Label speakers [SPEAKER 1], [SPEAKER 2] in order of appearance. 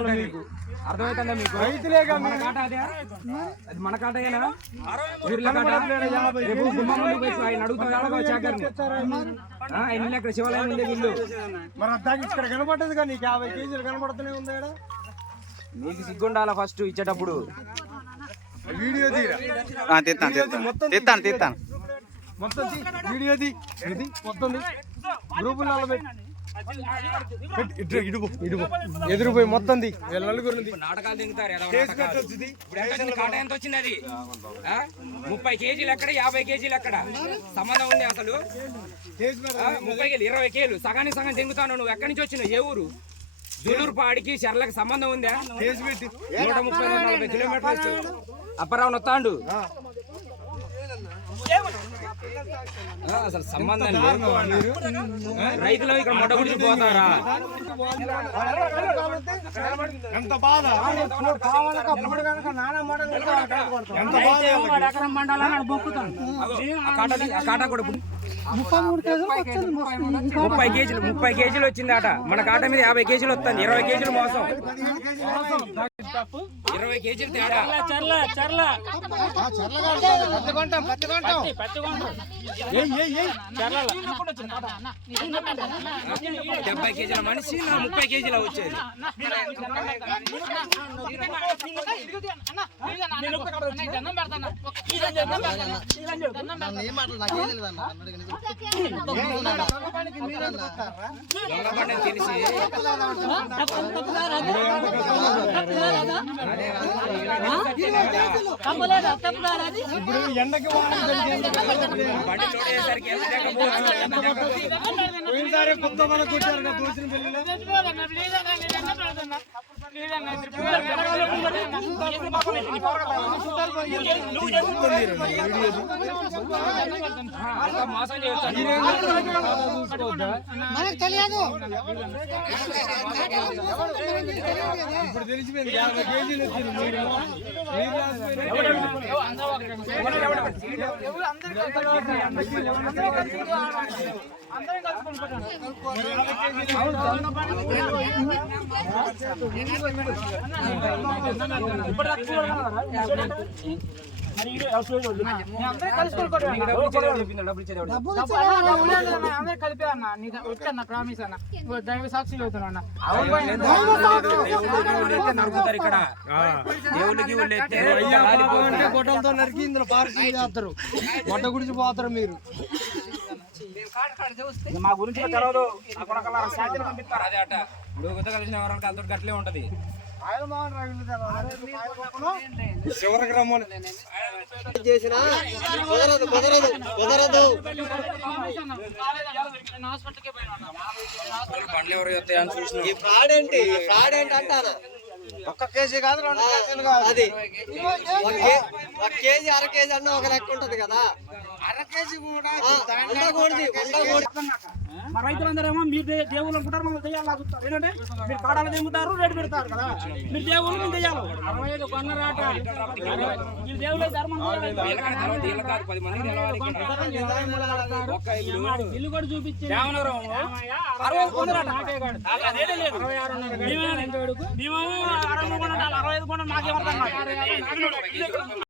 [SPEAKER 1] ఉంటుంది. అర్థమవుతుందా మీకు?
[SPEAKER 2] రైతులేగా
[SPEAKER 1] మన కాట అదే? అది మన కాటేనా వీళ్ళ కాట రేపు గుమ్మం ముందుకు పోయి ఆయన అడుగుతాడు అలాగో చాకర్ని. ఆ, ఆయన ఇల్లు అక్కడ శివాలయం ఉండే ఇల్లు
[SPEAKER 2] మరి అద్దాకి ఇక్కడ కనపడ్డది కానీ నీకు యాభై కేజీలు ఉంది.
[SPEAKER 1] నీకు సిగ్గుండాలా ఫస్ట్ ఇచ్చేటప్పుడు?
[SPEAKER 2] వీడియో
[SPEAKER 3] తీస్తాను తీస్తాను తీస్తాను
[SPEAKER 2] మొత్తం తీ. వీడియో తీ. ఇది మొత్తం. గ్రూపులలో పెట్టి ఇడుగు ఇడుగు. ఎదురుపోయి మొత్తం వీళ్ళ నలుగురు
[SPEAKER 1] నాటకాలు ఎంత వచ్చింది కాట ఎంత వచ్చింది అది? ముప్పై కేజీలు ఎక్కడ యాభై కేజీలు ఎక్కడ? సంబంధం ఉంది అసలు. ముప్పై కేజీలు ఇరవై కేజీలు. సగానికి సగం తెంగుతాను నువ్వు. ఎక్కడి నుంచి వచ్చినావు? ఏ ఊరు? జూలూరు పాడికి చర్లకు సంబంధం ఉందా? నూట ముప్పై నలభై కిలోమీటర్లు. అప్పరావు నొత్తాండు. అసలు సంబంధం లేదు. రైతులు ఇక్కడ మొట్ట గురించి పోతారా?
[SPEAKER 2] ఎంత బాధ? ఎంత బాధ?
[SPEAKER 1] ఆ కాట ఆ కాట కూడా ముప్పై కేజీలు ముప్పై కేజీలు వచ్చింది ఆట మన కాట మీద యాభై కేజీలు వస్తుంది ఇరవై కేజీలు మోసం ఇరవై కేజీలు తేడా డెబ్బై కేజీల మనిషి నా ముప్పై కేజీల వచ్చేది
[SPEAKER 2] ఇప్పుడు ఎండకి పోయినసారి కొత్త మన కదా దోసిన పిల్లలు
[SPEAKER 1] మనకు తెలియదు.
[SPEAKER 2] ఇప్పుడు తెలిసిపోయింది యాభై కేజీలు వచ్చింది మీరు మీరు
[SPEAKER 4] కలిపి అన్న. నీకు ప్రామిస్ అన్న. దైవ సాక్షి చదువుతున్నా
[SPEAKER 2] గొడ్డలతో నరికి ఇందులో పార్సల్ చేస్తారు. గొడ్డ గుడిచి పోతారు మీరు.
[SPEAKER 1] మా గురించి అక్కడ శాంతిని పంపిస్తారు. అదే అట. ఇప్పుడు కొత్త కలిసిన ఎవరికి వాళ్ళతో గట్లే ఉంటది.
[SPEAKER 2] చివరికి రమ్మని.
[SPEAKER 4] హాస్పిటల్కి పోయినా
[SPEAKER 1] బండ్లు ఎవరు ఎత్తాయని చూసిన
[SPEAKER 5] ఫ్రాడ్ ఏంటి? ఫ్రాడ్ ఏంటి అంటాను?
[SPEAKER 2] ఒక్క కేజీ కాదు రెండు కేజీలు కాదు
[SPEAKER 5] అది. ఒక కే- ఒక కేజీ అర కేజీ అన్న ఒక లెక్క ఉంటది కదా.
[SPEAKER 4] మా రైతులందరూ ఏమో మీరు దేవుళ్ళు అనుకుంటారు మమ్మల్ని దెయ్యాలు లాగుతారు. ఏంటంటే మీరు కాడాలు దింపుతారు రేటు పెడతారు కదా. మీరు దేవుళ్ళు మేము దెయ్యాలు. అరవై ఐదు కొన్నరాట మీరు దేవుళ్ళ
[SPEAKER 1] ఇల్లు
[SPEAKER 4] కూడా చూపించి అరవై ఐదు అరవై కొన్నాడు అరవై ఐదు కొన్నాడు నాకేమర్థం కాదు.